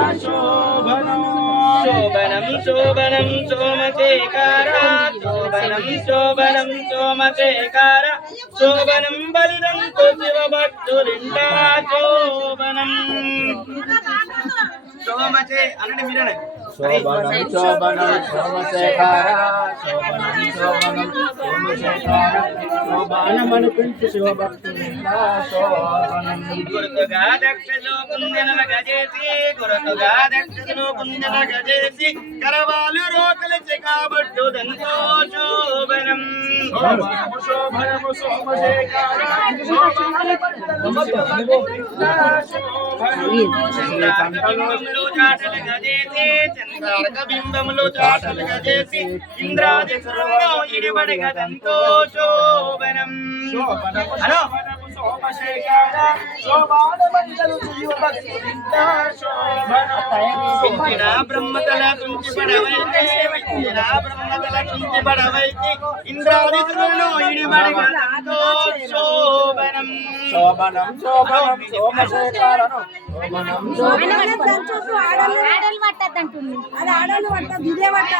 శోభనం శోభనం సోమశేఖర శోభనం శోభనం సోమశేఖర శోభనం బలిదంతు శివభక్తులిందా శోభనం సోమచే అనండి మీరనే శోభనం శోభనం సోమశేఖర శోభనం శోభనం సోమశేఖర శోభనమనిపించు శివభక్తులిందా శోభనం గురుతుగా దక్షలో కుందెనల గజేసి గురుతుగా దక్షలో కుందెన గజేసి కరవాలు రోకలచి కాబట్టు దంతో శోభనం శోభనము సోమశేఖర బింబములు చాటలు గజేసి చంద్రార్క బింబములు చాటలు గజేసి ఇంద్రాది సురంలో ఇడిబడి గదంతో శోభనం హలో పించిన బ్రహ్మతల తుంచి పడవైతే వించిన బ్రహ్మతల తుంచి పడవైతే ఇంద్రాది సురంలో ఇడిబడి గదంతో శోభనం శోభనం శోభనం సోమశేఖరను శోభనం ఆడలు పట్టద్దంటుంది అది ఆడలు పట్టదు ఇదే పట్ట